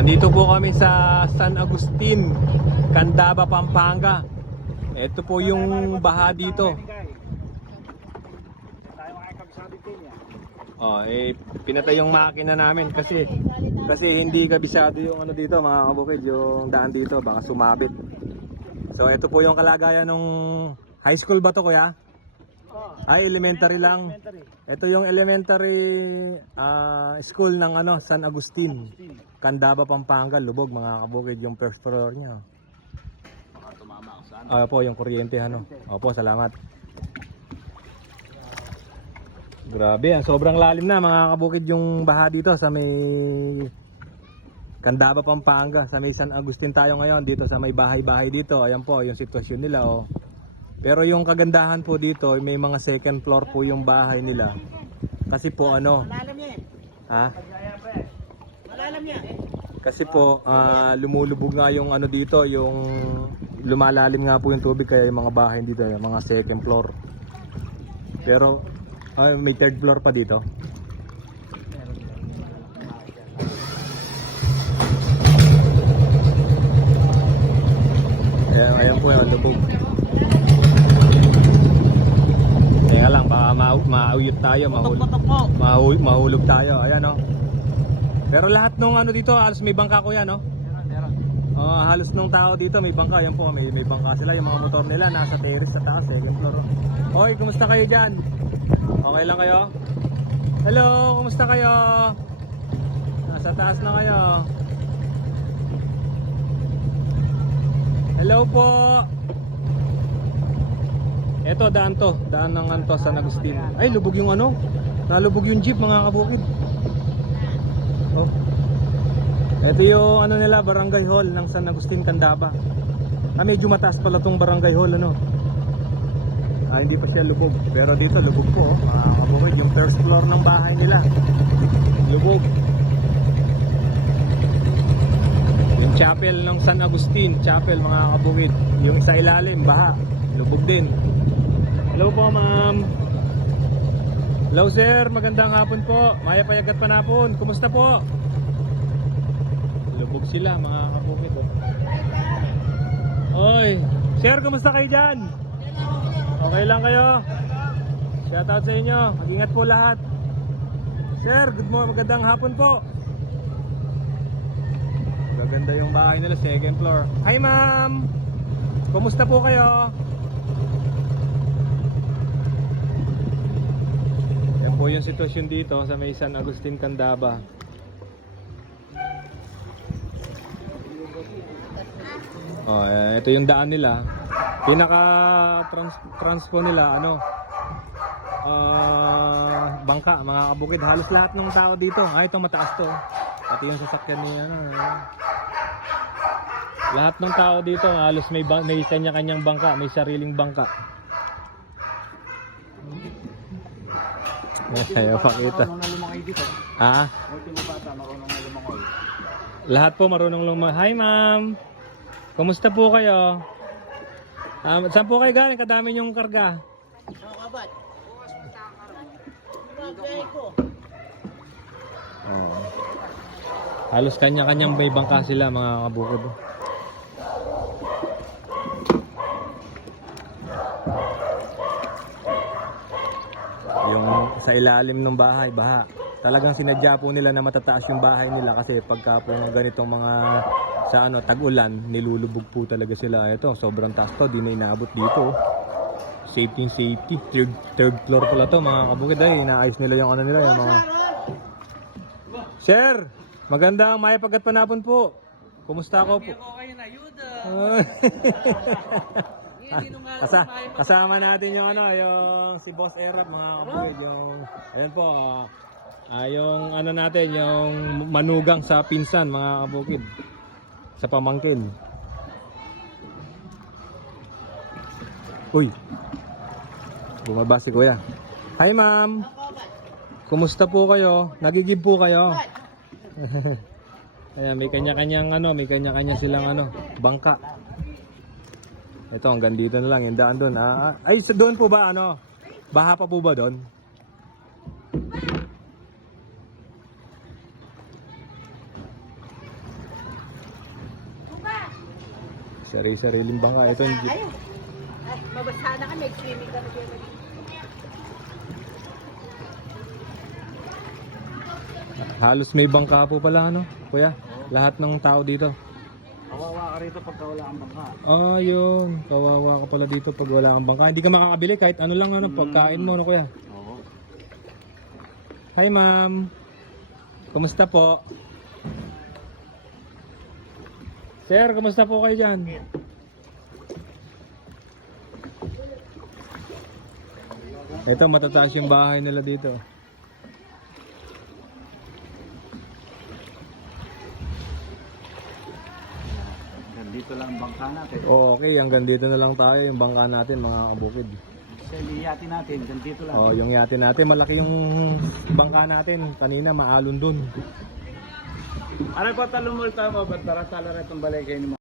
Nandito po kami sa San Agustin, Candaba, Pampanga. Ito po yung baha dito. Oh, eh pinatay yung makina namin kasi kasi hindi kabisado yung ano dito, mga kabukid, yung daan dito baka sumabit. So ito po yung kalagayan nung high school ba to kuya? Ay, elementary lang. Ito yung elementary ah, school ng ano, San Agustin. Candaba, Pampanga, Lubog, mga kabukid, yung first floor niya. Baka tumama. Ah, po, yung kuryente ano. Opo, salamat. Grabe, ang sobrang lalim na mga kabukid yung baha dito sa may Candaba, Pampanga, sa may San Agustin tayo ngayon dito sa may bahay-bahay dito. Ayan po yung sitwasyon nila oh. Pero yung kagandahan po dito, may mga second floor po yung bahay nila. Kasi po ano, ha? Yan. Kasi po ah, lumulubog nga yung ano dito, yung lumalalim nga po yung tubig kaya yung mga bahay dito, yung mga second floor. Pero ay, may third floor pa dito. Ayan, ayan po yung lubog. Baka ma- mauyot tayo, mahulog. Mahu- mahulog tayo. Ayan oh. Pero lahat nung ano dito, halos may bangka ko yan, no? Meron, meron. Oh, halos nung tao dito may bangka. Yan po, may, may bangka sila. Yung mga motor nila nasa terrace sa taas, second floor. oh. Hoy, kumusta kayo dyan? Okay lang kayo? Hello, kumusta kayo? Nasa taas na kayo. Hello po. Eto, daan to. Daan ng anto San Agustin. Ay, lubog yung ano? Nalubog yung jeep mga kabukid. Oh. Ito yung ano nila, barangay hall ng San Agustin, Candaba. Ah, medyo mataas pala tong barangay hall, ano? Ah, hindi pa siya lubog. Pero dito, lubog po. Oh. Mga kabukid, yung first floor ng bahay nila. Lubog. Yung chapel ng San Agustin, chapel mga kabukid. Yung sa ilalim, baha. Lubog din. Hello po, ma'am. Hello, sir. Magandang hapon po. Maya payagat panapon. Kumusta po? Lubog sila, mga kabukid. Oh. Oy, sir, kumusta kayo dyan? Okay lang kayo? Shoutout sa inyo. Mag-ingat po lahat. Sir, good morning. Magandang hapon po. Gaganda yung bahay nila, second floor. Hi, ma'am. Kumusta po kayo? Po yung sitwasyon dito sa may San Agustin, Candaba. Oh, eh, ito yung daan nila. Pinaka trans transpo nila ano ah, bangka, mga kabukid. Halos lahat ng tao dito. Ah, ito mataas to. Pati yung sasakyan niya ano. eh. Lahat ng tao dito halos may may kanya-kanyang bangka, may sariling bangka. Kaya pakita. Marunong na lumangoy dito. Ah, Ultimo bata, marunong na lumangoy. lahat po marunong lumang. Hi, ma'am. Kumusta po kayo? Um, saan po kayo galing? Kadami yung karga. Nakabat. Oh. Halos kanya-kanyang may bangka sila mga kabukod. Yung sa ilalim ng bahay, baha. Talagang sinadya po nila na matataas yung bahay nila kasi pagka po ng ganitong mga sa ano tag-ulan, nilulubog po talaga sila. Ito, sobrang taas to, di na inaabot dito. Safety and safety. Third, third floor pala to mga kabukid ay inaayos nila yung ano nila yung mga Sir, magandang may pagkat panapon po. Kumusta ako po? kayo na, Yuda. Kasa, kasama natin yung ano, yung si Boss Erap mga kapatid, yung ayan po, ah, yung ano natin, yung manugang sa pinsan mga kabukid. Sa pamangkin. Uy. Bumaba si Kuya. Hi ma'am. Kumusta po kayo? Nagigib po kayo? Ayan, may kanya-kanyang ano, may kanya-kanya silang ano, bangka. Ito, hanggang dito na lang. Yung daan doon. Ah, ay, sa doon po ba, ano? Baha pa po ba doon? Sari-sariling bangka. Ito yung jeep. Ay, mabasa na kami. Swimming kami. Halos may bangka po pala, ano? Kuya, lahat ng tao dito. Kawawa ka rito pagka wala kang bangka. Ayun, kawawa ka pala dito pag wala kang bangka. Hindi ka makakabili kahit ano lang ano, Mm. pagkain mo, no kuya. Oo. Hi ma'am. Kumusta po? Sir, kumusta po kayo dyan? Ito, matataas yung bahay nila dito. Dito lang ang bangka natin. Okay, hanggang dito na lang tayo, yung bangka natin mga kabukid. Sa liyati natin, dito lang. Oh, yung yate natin, malaki yung bangka natin. Kanina, maalon dun. Aray pa talumul tayo, ba't tara tala rin itong balay kayo ni